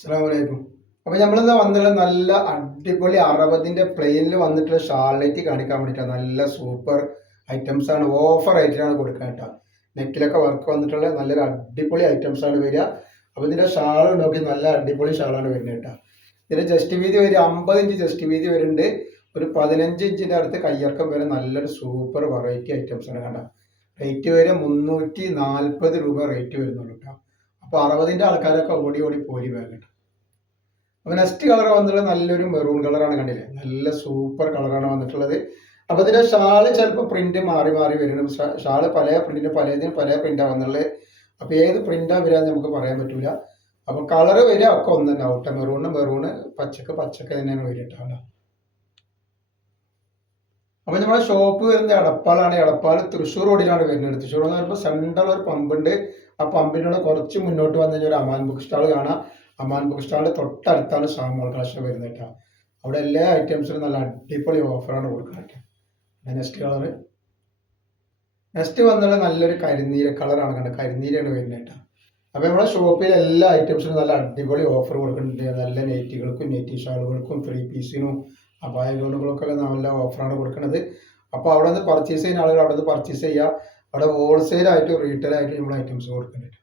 അസ്സലാമു അലൈക്കും. അപ്പോൾ നമ്മളിന്ന് വന്നിട്ടുള്ള നല്ല അടിപൊളി 60ന്റെ പ്ലെയിനിൽ വന്നിട്ടുള്ള ഷാർലൈറ്റ് കാണിക്കാൻ വേണ്ടിയിട്ടാണ്. നല്ല സൂപ്പർ ഐറ്റംസ് ആണ്, ഓഫർ ആയിട്ടാണ് കൊടുക്കുക കേട്ടോ. നെക്കിലൊക്കെ വർക്ക് വന്നിട്ടുള്ള നല്ലൊരു അടിപൊളി ഐറ്റംസ് ആണ് വരിക. അപ്പോൾ ഇതിൻ്റെ ഷാൾ നോക്കി നല്ല അടിപൊളി ഷാളാണ് വരുന്നത് കേട്ടോ. ഇതിൻ്റെ ജസ്റ്റ് വീതി വരിക 50 ഇഞ്ച് ജസ്റ്റ് വീതി വരുന്നുണ്ട്. ഒരു 15 ഇഞ്ചിൻ്റെ അടുത്ത് കയ്യിറക്കം വരെ നല്ലൊരു സൂപ്പർ വെറൈറ്റി ഐറ്റംസ് ആണ് കണ്ട. റേറ്റ് വരെ 340 രൂപ റേറ്റ് വരുന്നുള്ളൂ കേട്ടോ. അപ്പോൾ 60ന്റെ ആൾക്കാരൊക്കെ ഓടി ഓടി പോരി വേഗം. അപ്പോൾ നെക്സ്റ്റ് കളർ വന്നിട്ടുള്ളത് നല്ലൊരു മെറൂൺ കളറാണ്, കണ്ടില്ലേ? നല്ല സൂപ്പർ കളറാണ് വന്നിട്ടുള്ളത്. അപ്പോൾ ഇതിന്റെ ഷാള് ചിലപ്പോൾ പ്രിന്റ് മാറി മാറി വരുന്നുണ്ട്. ഷാള് പല പ്രിന്റിന് പലതിനും പല പ്രിന്റാണ് വന്നുള്ളത്. അപ്പോൾ ഏത് പ്രിന്റാണ് വരികയെന്ന് നമുക്ക് പറയാൻ പറ്റില്ല. അപ്പോൾ കളറ് വരിക ഒക്കെ ഒന്ന് തന്നെ ആവട്ടെ. മെറൂണ് പച്ചക്ക് തന്നെയാണ് വരിക. അപ്പോൾ നമ്മുടെ ഷോപ്പ് വരുന്നത് എടപ്പാളാണ്. എടപ്പാൾ തൃശ്ശൂർ റോഡിലാണ് വരുന്നത്. തൃശ്ശൂർ എന്ന് പറയുമ്പോൾ സെൻട്രൽ ഒരു പമ്പുണ്ട്. ആ പമ്പിനോട് കുറച്ച് മുന്നോട്ട് വന്നു കഴിഞ്ഞാൽ ഒരു അമാൻ ബുക്ക് സ്റ്റാൾ കാണാം. അമാൻ ബുക്ക് സ്റ്റാളിൻ്റെ തൊട്ടടുത്താണ് ഷാമോൾ കളക്ഷൻ വരുന്നത് കേട്ടോ. അവിടെ എല്ലാ ഐറ്റംസിനും നല്ല അടിപൊളി ഓഫറാണ് കൊടുക്കുന്നത്. നെക്സ്റ്റ് വന്നുള്ള നല്ലൊരു കരിനീല കളറാണ് കണ്ടത്. കരിനീലയാണ് വരുന്നത് കേട്ടോ. അപ്പോൾ നമ്മുടെ ഷോപ്പിൽ എല്ലാ ഐറ്റംസിനും നല്ല അടിപൊളി ഓഫർ കൊടുക്കുന്നുണ്ട്. നല്ല നെറ്റികൾക്കും നെറ്റി ഷാളുകൾക്കും 3 പീസിനും അപായ ഗൗണുകളൊക്കെ നല്ല ഓഫറാണ് കൊടുക്കുന്നത്. അപ്പോൾ അവിടെ നിന്ന് പർച്ചേസ് ചെയ്യുന്ന ആളുകൾ അവിടെ നിന്ന് പർച്ചേസ് ചെയ്യുക. അവിടെ ഹോൾസെയിലായിട്ടും റീറ്റെയിലായിട്ടും നമ്മൾ ഐറ്റംസ് കൊടുക്കുന്നുണ്ട്.